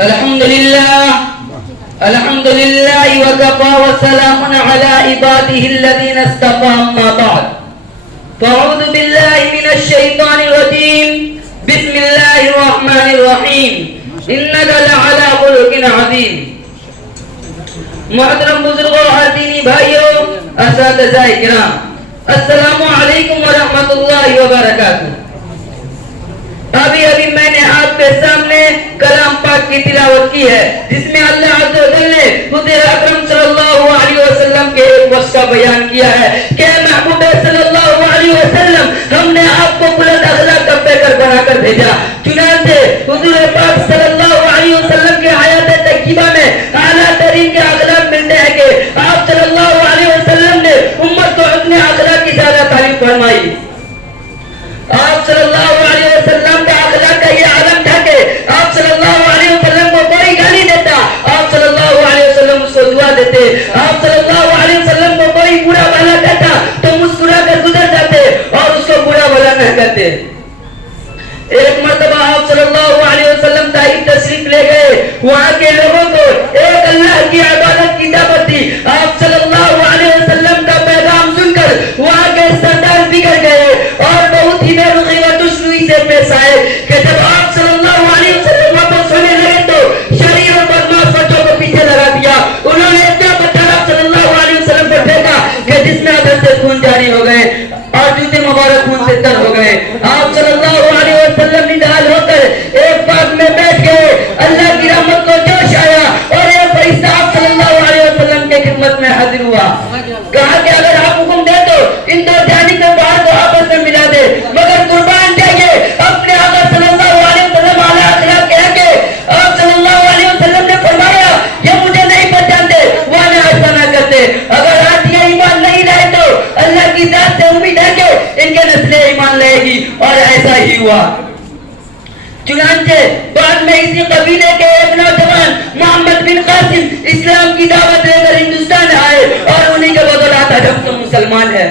الحمد لله وكفى وسلام على عباده الذين اصطفى أما بعد فأعوذ بالله من الشيطان الرجيم بسم الله الرحمن الرحيم إنك لعلى خلق عظيم محترم بزرگوں اور دینی بھائیوں اساتذہ کرام السلام علیکم ورحمۃ اللہ وبرکاتہ۔ ابھی میں نے آپ کے سامنے کلام پاک کی تلاوت کی ہے جس میں اللہ عز و جل نے حضور اکرم صلی اللہ علیہ وسلم کے ایک وصف کا بیان کیا ہے کہ محبوب صلی اللہ علیہ وسلم ہم نے آپ کو بلند اخلاق کا پیکر بنا کر بھیجا۔ چنانچہ حضور پاک صلی اللہ علیہ وسلم کے حیات طیبہ میں اعلیٰ ترین کے اخلاق ملتے ہیں کہ آپ صلی اللہ علیہ وسلم نے امت کو اپنے اخلاق کی زیادہ تعریف فرمائی۔ آپ صلی اللہ علیہ وسلم کا اخلاق کا یہ عالم تھا کہ آپ صلی اللہ علیہ وسلم کو کوئی گالی دیتا آپ صلی اللہ علیہ وسلم اس کو دعا دیتے، آپ صلی اللہ علیہ وسلم کو کوئی برا بھلا کہتا تو مسکرا کر گزر جاتے اور اس کو برا بھلا نہ کہتے۔ ایک مرتبہ آپ صلی اللہ علیہ وسلم طائف تشریف لے گئے، وہاں کے لوگوں کو ایک اللہ کی عبادت کی دعوت دی۔ آپ صلی اللہ علیہ وسلم کا پیغام سن کر وہاں کے سردار بگڑ گئے اور بہت ہی بے رخی و دشمنی سے پیش آئے کہ جب آپ صلی اللہ علیہ وسلم واپس ہونے لگے تو شریر اور بدماش بچوں کو پیچھے لگا دیا۔ انہوں نے اتنا پتھر آپ صلی اللہ علیہ وسلم پر پھینکا کہ جس میں ادھر سے خون جاری ہو گئے اور جوتے مبارک خون سے تر ہو گئے۔ آپ صلی اللہ علیہ وسلم نڈال ہو کر ایک باغ میں بیٹھ گئے، اللہ کی رحمت کو جوش آیا اور ایک فرشتہ آپ صلی اللہ علیہ وسلم کے خدمت میں حاضر ہوا۔ کہا کہ اگر آپ حکم دے تو ان دو جانی کے پہاڑ کو آپس میں ملا دے، مگر قربان جائیے اپنے آقا صلی اللہ علیہ وسلم اعلیٰ اخلاق کہہ کے آپ صلی اللہ علیہ وسلم نے فرمایا یہ مجھے نہیں پہچانتے وانا ایسا نہ کرتے، اگر آج یہ ایمان نہیں لائے تو اللہ کی ذات سے امید ہے کہ ان کے نسلیں ایمان لائے گی، اور ایسا ہی ہوا۔ چنانچہ بعد میں اسی قبیلے کے ایک نوجوان محمد بن قاسم اسلام کی دعوت لے کر ہندوستان آئے اور انہی کے بدولات آج ہم تو مسلمان ہیں۔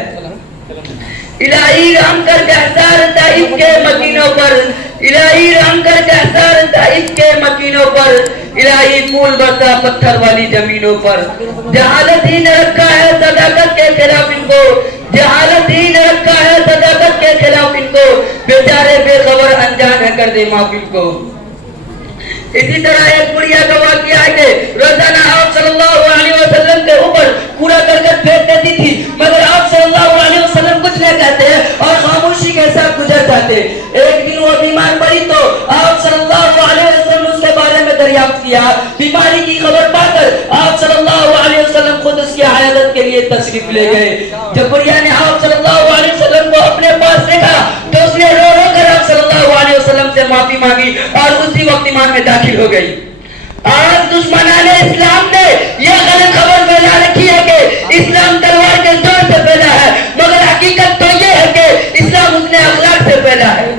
الہی رحم کر کہسار طائف کے مکینوں پر، الہی رحم کر کہسار طائف کے مکینوں پر، الہی پھول برسا پتھر والی زمینوں پر۔ جہالت ہی نے رکھا ہے صداقت کے خلاف ان کو، جہالت ہی نے رکھا ہے صداقت کے خلاف ان کو، بیچارے بے خبر انجان ہے کر دے محفل کو۔ اسی طرح ایک بڑھیا کا واقعہ ہے کہ روزانہ آپ صلی اللہ علیہ وسلم کے اوپر کوڑا کرکٹ پھینک دیتی تھی، مگر آپ صلی اللہ علیہ وسلم کچھ نہیں کہتے اور خاموشی کے ساتھ گزر جاتے۔ ایک دن وہ بیمار پڑی تو آپ صلی اللہ علیہ وسلم اس کے بارے میں دریافت کیا۔ بیماری کی خبر پا کر آپ صلی اللہ علیہ وسلم خود اس کی عیادت کے لیے تشریف لے گئے۔ جب بڑھیا نے آپ صلی اللہ علیہ وسلم کو اپنے پاس دیکھا تو اس نے رو رو کر آپ صلی اللہ علیہ وسلم سے معافی مانگی اور اسی وقت ایمان میں داخل ہو گئی۔ آج دشمنان اسلام نے یہ غلط خبر پھیلا رکھی ہے کہ اسلام تلوار کے زور سے پھیلا ہے، مگر حقیقت تو یہ ہے کہ اسلام اتنے اخلاق سے پھیلا ہے۔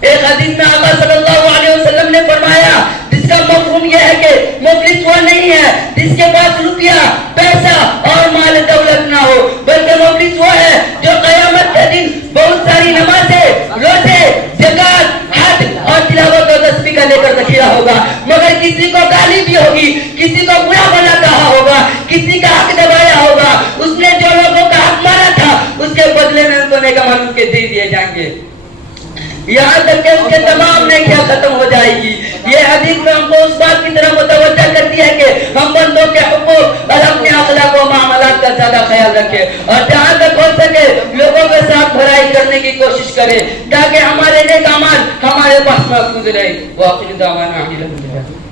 ایک حدیث میں آقا صلی اللہ علیہ وسلم نے فرمایا جس کا مفہوم یہ ہے کہ مفلس وہ نہیں ہے جس کے پاس روپیہ پیسہ اور مال دولت نہ ہو، بلکہ مفلس وہ ہے جو قیامت کے دن بہت ساری نمازیں، روزے، زکات، حج اور تلاوت و تسبیح کا لے کر ذخیرہ ہوگا، مگر کسی کو گالی بھی ہوگی، کسی کو برا بھلا کہا ہوگا، کسی کا حق دبایا ہوگا، اس نے جو لوگوں کا حق مارا تھا اس کے بدلے میں ان کو نیک عمل کے دے دیے جائیں گے، یہاں تک کہ اس کے تمام نیکیاں ختم ہو جائے گی۔ یہ حدیث میں ہم کو اس بات کی طرف متوجہ کرتی ہے کہ ہم بندوں کے حقوق اور اپنے اخلاق و معاملات کا زیادہ خیال رکھیں اور جہاں تک ہو سکے لوگوں کے ساتھ بھلائی کرنے کی کوشش کریں تاکہ ہمارے نیک اعمال ہمارے پاس محفوظ رہے۔ وآخر دعوانا الحمدللہ۔